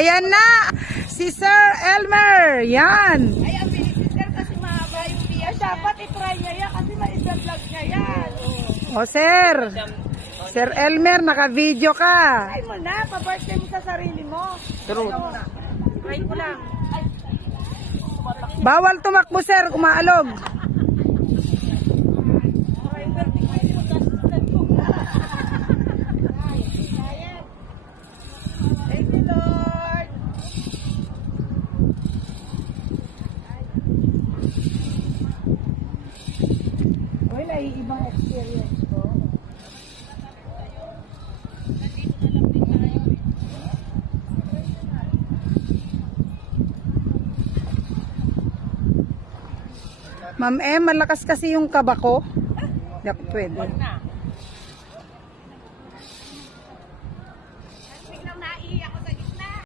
Ayan na! Si Sir Elmer! Yan! Ay, ang bilis ni Sir kasi mahaba yung biya. Dapat itry niya yan kasi ma-vlog niya yan. O Sir! Sir Elmer, naka-video ka. Try mo na, pa-birthday mo sa sarili mo. True. Try mo lang. Bawal tumakbo Sir, kumaalog. Thank you, Lord. Wala, ibang experience ko. Ma'am malakas kasi yung kaba ko. Hindi ako pwede.